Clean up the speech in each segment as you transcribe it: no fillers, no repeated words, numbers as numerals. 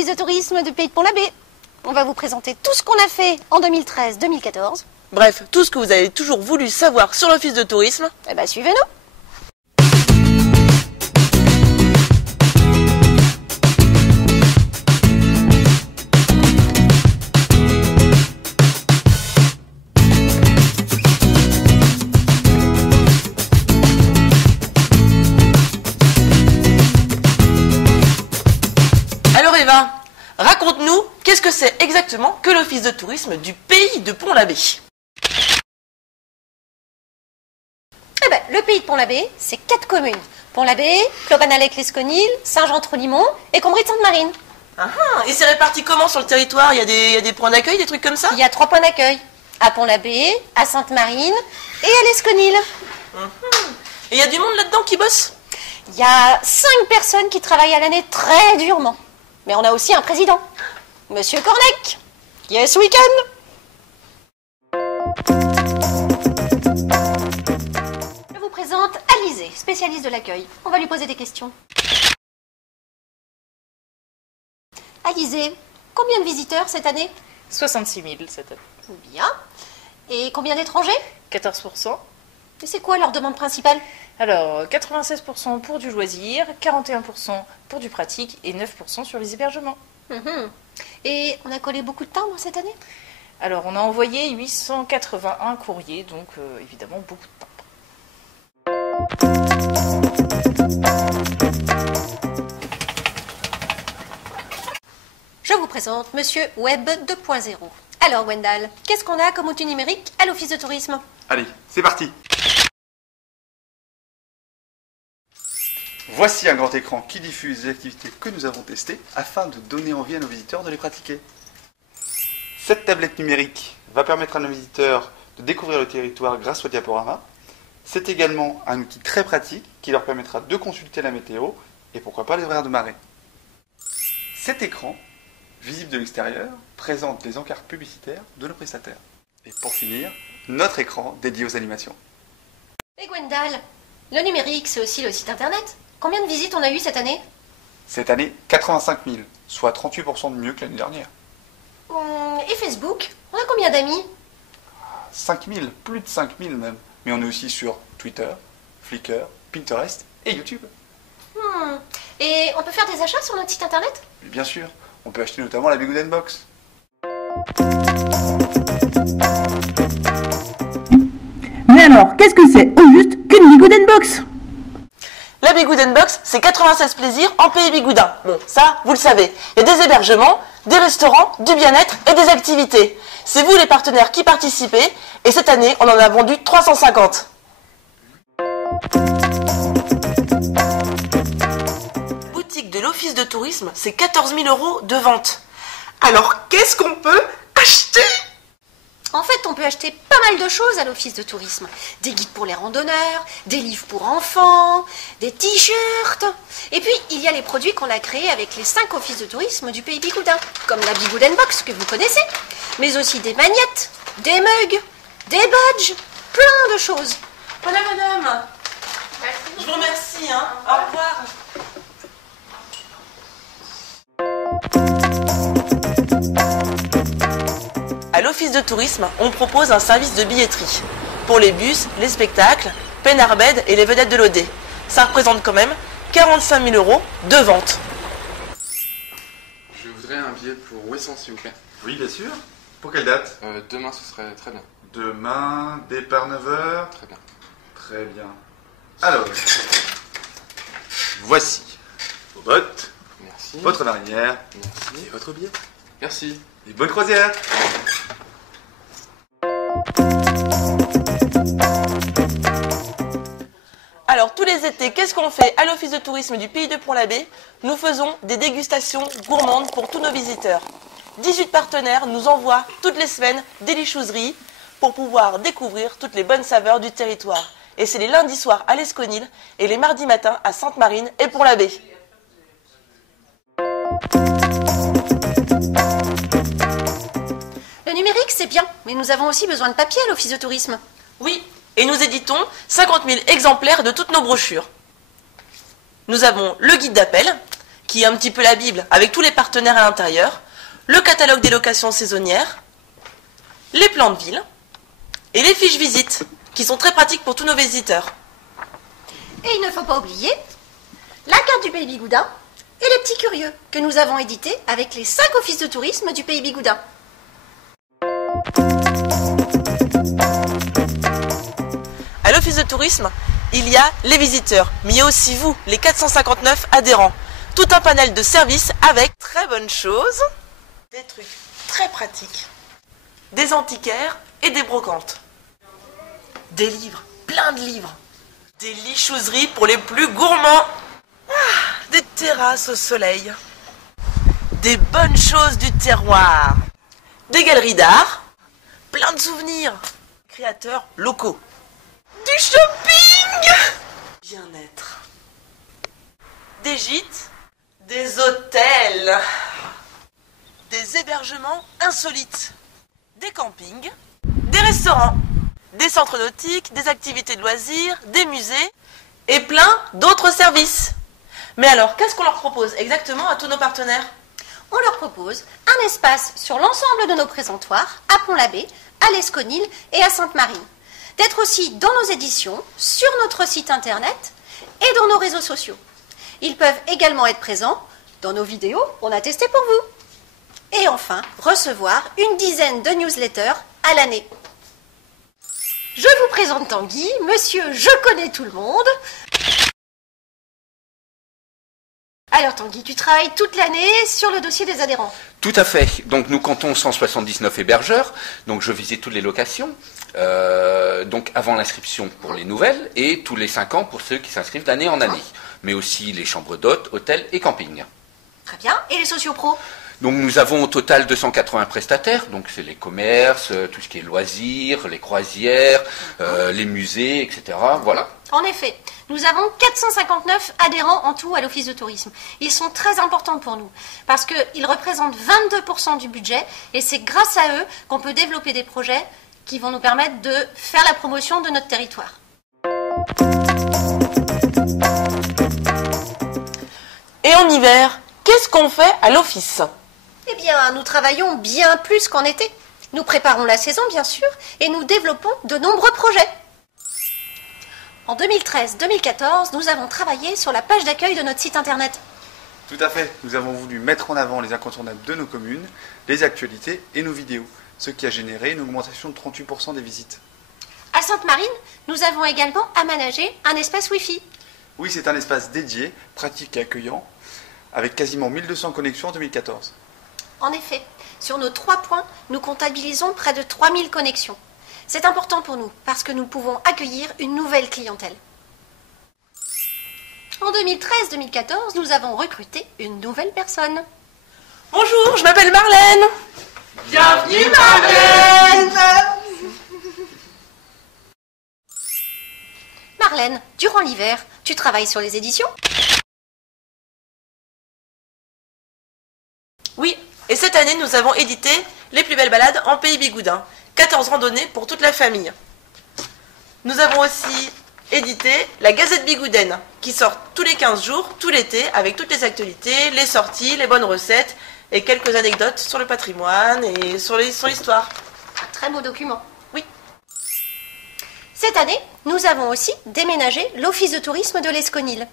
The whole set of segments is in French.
l'Office de tourisme du Pays de Pont-l'Abbé. On va vous présenter tout ce qu'on a fait en 2013-2014. Bref, tout ce que vous avez toujours voulu savoir sur l'Office de tourisme. Eh ben, suivez-nous. Alors Eva, raconte-nous, qu'est-ce que c'est exactement que l'Office de tourisme du Pays de Pont-l'Abbé? Eh ben, le Pays de Pont-l'Abbé, c'est 4 communes. Pont-l'Abbé, Clobanalec-Lesconil, Saint-Jean-Trollimont et Combry-de-Sainte-Marine. Et c'est réparti comment sur le territoire? Il y a des points d'accueil, des trucs comme ça? Il y a 3 points d'accueil. À Pont-l'Abbé, à Sainte-Marine et à Lesconil. Et il y a du monde là-dedans qui bosse? Il y a 5 personnes qui travaillent à l'année très durement. Mais on a aussi un président, Monsieur Cornec, qui est ce week-end. Je vous présente Alizé, spécialiste de l'accueil. On va lui poser des questions. Alizé, combien de visiteurs cette année? 66 000 cette année. Bien. Et combien d'étrangers? 14%. Et c'est quoi leur demande principale? Alors, 96% pour du loisir, 41% pour du pratique et 9% sur les hébergements. Et on a collé beaucoup de timbres cette année? Alors, on a envoyé 881 courriers, donc évidemment beaucoup de timbres. Je vous présente Monsieur Web 2.0. Alors Wendell, qu'est-ce qu'on a comme outil numérique à l'Office de tourisme? Allez, c'est parti. Voici un grand écran qui diffuse les activités que nous avons testées afin de donner envie à nos visiteurs de les pratiquer. Cette tablette numérique va permettre à nos visiteurs de découvrir le territoire grâce au diaporama. C'est également un outil très pratique qui leur permettra de consulter la météo et pourquoi pas les horaires de marée. Cet écran, visible de l'extérieur, présente les encarts publicitaires de nos prestataires. Et pour finir, notre écran dédié aux animations. Et Gwendal, le numérique, c'est aussi le site internet. Combien de visites on a eu cette année? Cette année, 85 000, soit 38% de mieux que l'année dernière. Et Facebook, on a combien d'amis? 5 000, plus de 5 000 même. Mais on est aussi sur Twitter, Flickr, Pinterest et YouTube. Et on peut faire des achats sur notre site internet? Mais bien sûr, on peut acheter notamment la Big Wooden Box. Mais alors, qu'est-ce que c'est au juste qu'une Big Wooden Box? La Big Wooden Box, c'est 96 plaisirs en pays bigoudin. Bon, ça, vous le savez. Il y a des hébergements, des restaurants, du bien-être et des activités. C'est vous les partenaires qui participez, et cette année, on en a vendu 350. La boutique de l'Office de tourisme, c'est 14 000 € de vente. Alors, qu'est-ce qu'on peut acheter? En fait, on peut acheter pas mal de choses à l'Office de tourisme. Des guides pour les randonneurs, des livres pour enfants, des t-shirts. Et puis, il y a les produits qu'on a créés avec les 5 offices de tourisme du pays bigoudin, comme la Big Wooden Box que vous connaissez, mais aussi des magnettes, des mugs, des badges, plein de choses. Voilà, madame. Je vous remercie. Au revoir. À l'Office de tourisme, on propose un service de billetterie pour les bus, les spectacles, Penarbed et les vedettes de l'OD. Ça représente quand même 45 000 € de vente. Je voudrais un billet pour Ouessant, s'il vous plaît. Oui, bien sûr. Pour quelle date? Demain, ce serait très bien. Demain, départ 9h. Très bien. Très bien. Alors, voici vos bottes, Merci. votre marinière Merci. et votre billet. Merci. Et bonne croisière! Alors tous les étés, qu'est-ce qu'on fait à l'Office de tourisme du Pays de Pont-l'Abbé? Nous faisons des dégustations gourmandes pour tous nos visiteurs. 18 partenaires nous envoient toutes les semaines des lichouseries pour pouvoir découvrir toutes les bonnes saveurs du territoire. Et c'est les lundis soirs à l'Esconil et les mardis matins à Sainte-Marine et Pont-l'Abbé. Le numérique, c'est bien, mais nous avons aussi besoin de papier à l'Office de tourisme. Oui, et nous éditons 50 000 exemplaires de toutes nos brochures. Nous avons le guide d'appel, qui est un petit peu la Bible, avec tous les partenaires à l'intérieur, le catalogue des locations saisonnières, les plans de ville et les fiches visites, qui sont très pratiques pour tous nos visiteurs. Et il ne faut pas oublier la carte du Pays Bigoudin et les petits curieux que nous avons édités avec les 5 offices de tourisme du Pays Bigoudin. À l'office de tourisme, il y a les visiteurs, mais il y a aussi vous, les 459 adhérents. Tout un panel de services avec très bonnes choses, des trucs très pratiques, des antiquaires et des brocantes. Des livres, plein de livres. Des lichouseries pour les plus gourmands. Des terrasses au soleil. Des bonnes choses du terroir. Des galeries d'art. Plein de souvenirs. Créateurs locaux. Du shopping. Bien-être. Des gîtes. Des hôtels. Des hébergements insolites. Des campings. Des restaurants. Des centres nautiques, des activités de loisirs, des musées et plein d'autres services. Mais alors, qu'est-ce qu'on leur propose exactement à tous nos partenaires? On leur propose un espace sur l'ensemble de nos présentoirs à Pont-l'Abbé, à l'Esconil et à Sainte-Marine. D'être aussi dans nos éditions, sur notre site internet et dans nos réseaux sociaux. Ils peuvent également être présents dans nos vidéos, on a testé pour vous. Et enfin, recevoir une dizaine de newsletters à l'année. Je vous présente Tanguy, monsieur je connais tout le monde. Alors Tanguy, tu travailles toute l'année sur le dossier des adhérents. Tout à fait. Donc nous comptons 179 hébergeurs. Donc je visite toutes les locations. Donc avant l'inscription pour les nouvelles et tous les 5 ans pour ceux qui s'inscrivent d'année en année. Mais aussi les chambres d'hôtes, hôtels et campings. Très bien. Et les sociopros? Donc nous avons au total 280 prestataires, donc c'est les commerces, tout ce qui est loisirs, les croisières, les musées, etc. Voilà. En effet, nous avons 459 adhérents en tout à l'office de tourisme. Ils sont très importants pour nous parce qu'ils représentent 22% du budget et c'est grâce à eux qu'on peut développer des projets qui vont nous permettre de faire la promotion de notre territoire. Et en hiver, qu'est-ce qu'on fait à l'office? Eh bien, nous travaillons bien plus qu'en été. Nous préparons la saison, bien sûr, et nous développons de nombreux projets. En 2013-2014, nous avons travaillé sur la page d'accueil de notre site internet. Tout à fait. Nous avons voulu mettre en avant les incontournables de nos communes, les actualités et nos vidéos, ce qui a généré une augmentation de 38% des visites. À Sainte-Marine, nous avons également aménagé un espace Wi-Fi. Oui, c'est un espace dédié, pratique et accueillant, avec quasiment 1200 connexions en 2014. En effet, sur nos 3 points, nous comptabilisons près de 3000 connexions. C'est important pour nous parce que nous pouvons accueillir une nouvelle clientèle. En 2013-2014, nous avons recruté une nouvelle personne. Bonjour, je m'appelle Marlène. Bienvenue Marlène. Marlène, durant l'hiver, tu travailles sur les éditions? Oui, et cette année, nous avons édité Les plus belles balades en Pays Bigoudin. 14 randonnées pour toute la famille. Nous avons aussi édité la Gazette Bigoudaine, qui sort tous les 15 jours, tout l'été, avec toutes les actualités, les sorties, les bonnes recettes et quelques anecdotes sur le patrimoine et sur l'histoire. Un très beau document. Oui. Cette année, nous avons aussi déménagé l'office de tourisme de l'Esconil.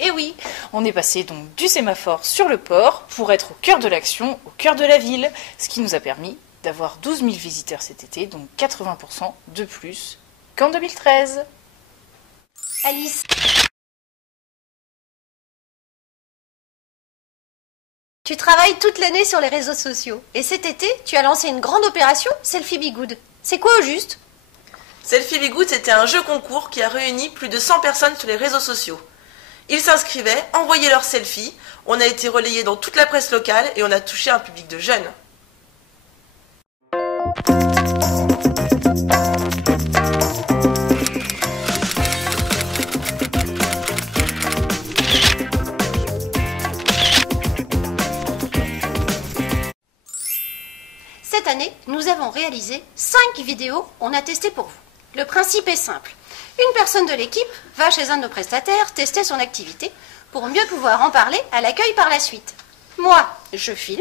Et oui, on est passé donc du sémaphore sur le port pour être au cœur de l'action, au cœur de la ville, ce qui nous a permis d'avoir 12 000 visiteurs cet été, donc 80% de plus qu'en 2013. Alice, tu travailles toute l'année sur les réseaux sociaux. Et cet été, tu as lancé une grande opération, Selfie Be Good. C'est quoi au juste? Selfie Be Good, c'était un jeu concours qui a réuni plus de 100 personnes sur les réseaux sociaux. Ils s'inscrivaient, envoyaient leurs selfies, on a été relayé dans toute la presse locale et on a touché un public de jeunes. Cette année, nous avons réalisé 5 vidéos, on a testé pour vous. Le principe est simple. Une personne de l'équipe va chez un de nos prestataires tester son activité, pour mieux pouvoir en parler à l'accueil par la suite. Moi, je filme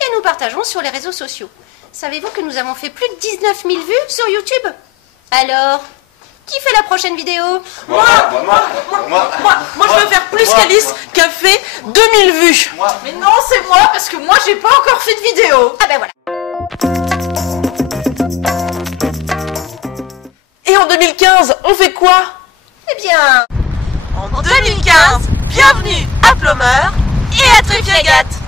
et nous partageons sur les réseaux sociaux. Savez-vous que nous avons fait plus de 19 000 vues sur YouTube? Alors, qui fait la prochaine vidéo? Moi, je veux faire plus qu'Alice qui a fait 2000 vues. Mais non, c'est moi, parce que moi, j'ai pas encore fait de vidéo. Ah ben voilà. Et en 2015, on fait quoi? Eh bien, En 2015, bienvenue à Plumeur et à Trépied-Agathe.